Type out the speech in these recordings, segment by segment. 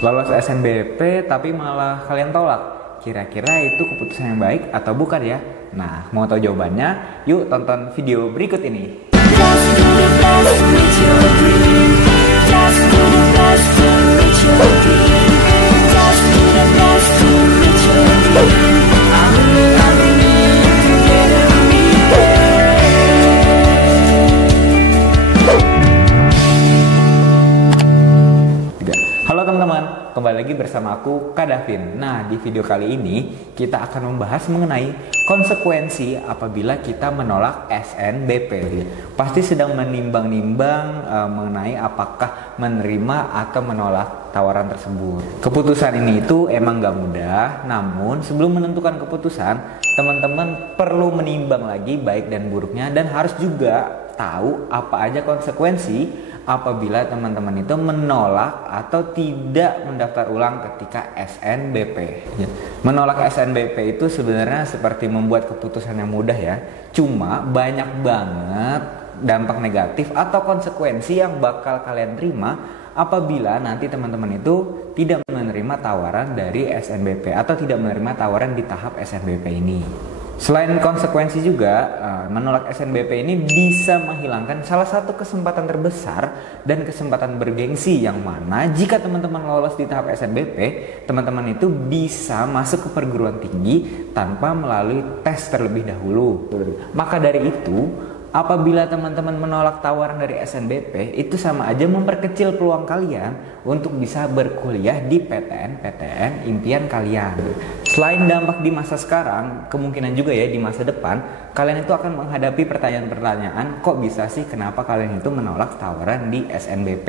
Lolos SNBP tapi malah kalian tolak. Kira-kira itu keputusan yang baik atau bukan ya? Nah, mau tahu jawabannya? Yuk tonton video berikut ini. Halo teman-teman, kembali lagi bersama aku Kak Davin. Nah, di video kali ini kita akan membahas mengenai konsekuensi apabila kita menolak SNBP. Pasti sedang menimbang-nimbang mengenai apakah menerima atau menolak tawaran tersebut. Keputusan ini itu emang gak mudah, namun sebelum menentukan keputusan, teman-teman perlu menimbang lagi baik dan buruknya, dan harus juga tahu apa aja konsekuensi apabila teman-teman itu menolak atau tidak mendaftar ulang ketika SNBP. Menolak SNBP itu sebenarnya seperti membuat keputusan yang mudah ya. Cuma banyak banget dampak negatif atau konsekuensi yang bakal kalian terima apabila nanti teman-teman itu tidak menerima tawaran dari SNBP atau tidak menerima tawaran di tahap SNBP ini. Selain konsekuensi juga, menolak SNBP ini bisa menghilangkan salah satu kesempatan terbesar dan kesempatan bergengsi, yang mana jika teman-teman lolos di tahap SNBP, teman-teman itu bisa masuk ke perguruan tinggi tanpa melalui tes terlebih dahulu. Maka dari itu, apabila teman-teman menolak tawaran dari SNBP, itu sama aja memperkecil peluang kalian untuk bisa berkuliah di PTN impian kalian. Selain dampak di masa sekarang, kemungkinan juga ya di masa depan, kalian itu akan menghadapi pertanyaan-pertanyaan, kok bisa sih kenapa kalian itu menolak tawaran di SNBP?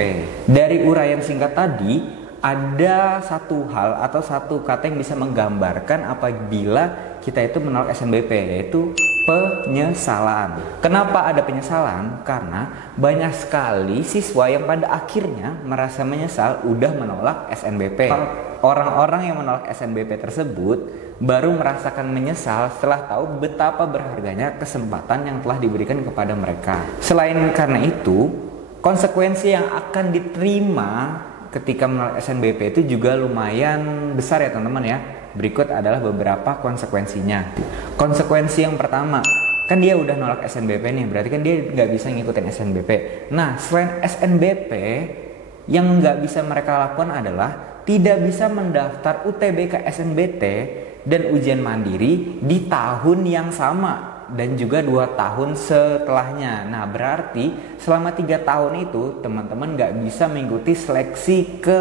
Dari uraian singkat tadi, ada satu hal atau satu kata yang bisa menggambarkan apabila kita itu menolak SNBP, yaitu penyesalan. Kenapa ada penyesalan? Karena banyak sekali siswa yang pada akhirnya merasa menyesal udah menolak SNBP. Orang-orang yang menolak SNBP tersebut baru merasakan menyesal setelah tahu betapa berharganya kesempatan yang telah diberikan kepada mereka. Selain karena itu, konsekuensi yang akan diterima ketika menolak SNBP itu juga lumayan besar ya teman-teman ya. Berikut adalah beberapa konsekuensinya. Konsekuensi yang pertama, kan dia udah nolak SNBP nih, berarti kan dia nggak bisa ngikutin SNBP. Nah, selain SNBP, yang nggak bisa mereka lakukan adalah tidak bisa mendaftar UTBK SNBT dan ujian mandiri di tahun yang sama dan juga 2 tahun setelahnya. Nah, berarti selama 3 tahun itu teman-teman nggak bisa mengikuti seleksi ke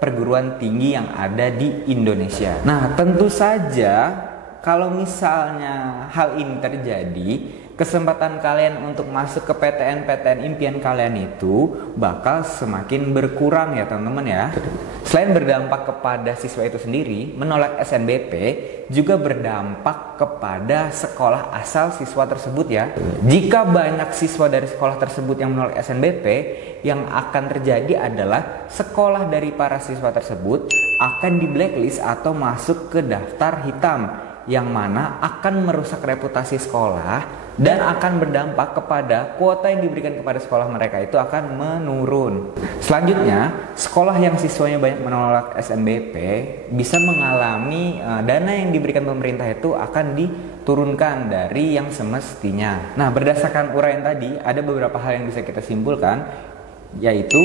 perguruan tinggi yang ada di Indonesia. Nah, tentu saja kalau misalnya hal ini terjadi, kesempatan kalian untuk masuk ke PTN impian kalian itu bakal semakin berkurang ya teman-teman ya. Selain berdampak kepada siswa itu sendiri, menolak SNBP juga berdampak kepada sekolah asal siswa tersebut ya. Jika banyak siswa dari sekolah tersebut yang menolak SNBP, yang akan terjadi adalah sekolah dari para siswa tersebut akan di blacklist atau masuk ke daftar hitam, yang mana akan merusak reputasi sekolah dan akan berdampak kepada kuota yang diberikan kepada sekolah mereka itu akan menurun. Selanjutnya, sekolah yang siswanya banyak menolak SNBP bisa mengalami dana yang diberikan pemerintah itu akan diturunkan dari yang semestinya. Nah, berdasarkan uraian tadi, ada beberapa hal yang bisa kita simpulkan, yaitu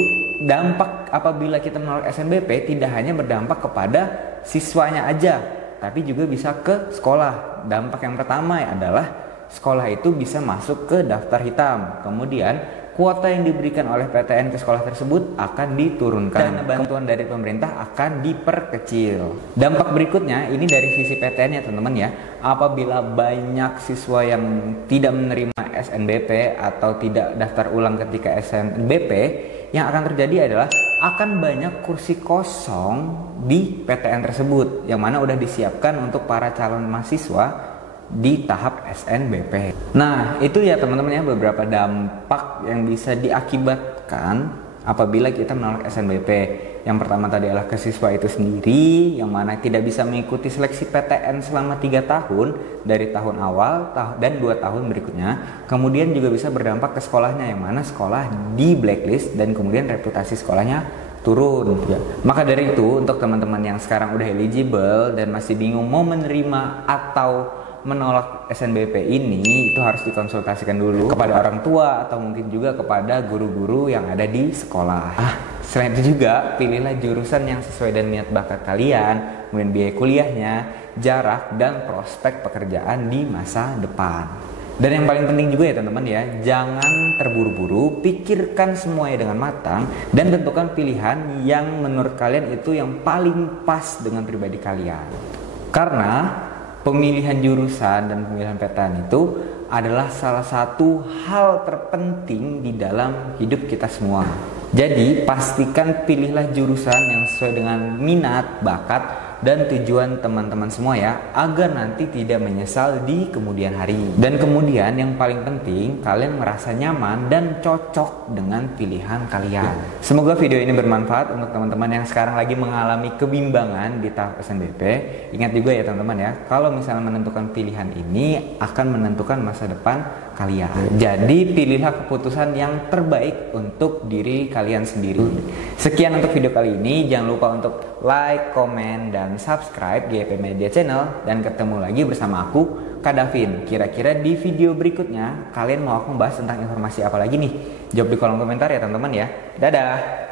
dampak apabila kita menolak SNBP tidak hanya berdampak kepada siswanya aja, tapi juga bisa ke sekolah. Dampak yang pertama adalah sekolah itu bisa masuk ke daftar hitam. Kemudian kuota yang diberikan oleh PTN ke sekolah tersebut akan diturunkan. Dana bantuan dari pemerintah akan diperkecil. Dampak berikutnya ini dari sisi PTN ya teman-teman ya. Apabila banyak siswa yang tidak menerima SNBP atau tidak daftar ulang ketika SNBP, yang akan terjadi adalah akan banyak kursi kosong di PTN tersebut, yang mana udah disiapkan untuk para calon mahasiswa di tahap SNBP. Nah, itu ya teman-teman ya beberapa dampak yang bisa diakibatkan apabila kita menolak SNBP. Yang pertama tadi adalah ke siswa itu sendiri, yang mana tidak bisa mengikuti seleksi PTN selama 3 tahun dari tahun awal dan 2 tahun berikutnya. Kemudian juga bisa berdampak ke sekolahnya, yang mana sekolah di blacklist dan kemudian reputasi sekolahnya turun ya. Maka dari itu untuk teman-teman yang sekarang udah eligible dan masih bingung mau menerima atau menolak SNBP ini, itu harus dikonsultasikan dulu kepada orang tua atau mungkin juga kepada guru-guru yang ada di sekolah. Selain itu juga pilihlah jurusan yang sesuai dengan minat bakat kalian, kemudian biaya kuliahnya, jarak dan prospek pekerjaan di masa depan. Dan yang paling penting juga ya teman-teman ya, jangan terburu-buru, pikirkan semuanya dengan matang dan tentukan pilihan yang menurut kalian itu yang paling pas dengan pribadi kalian. Karena pemilihan jurusan dan pemilihan PTN itu adalah salah satu hal terpenting di dalam hidup kita semua. Jadi pastikan pilihlah jurusan yang sesuai dengan minat, bakat, dan tujuan teman-teman semua ya, agar nanti tidak menyesal di kemudian hari. Dan kemudian yang paling penting, kalian merasa nyaman dan cocok dengan pilihan kalian. Semoga video ini bermanfaat untuk teman-teman yang sekarang lagi mengalami kebimbangan di tahap SNBP. Ingat juga ya teman-teman ya, kalau misalnya menentukan pilihan ini akan menentukan masa depan kalian. Jadi pilihlah keputusan yang terbaik untuk diri kalian sendiri. Sekian untuk video kali ini. Jangan lupa untuk like, komen, dan subscribe GIP Media Channel. Dan ketemu lagi bersama aku, Kak Davin. Kira-kira di video berikutnya kalian mau aku membahas tentang informasi apa lagi nih? Jawab di kolom komentar ya teman-teman ya. Dadah!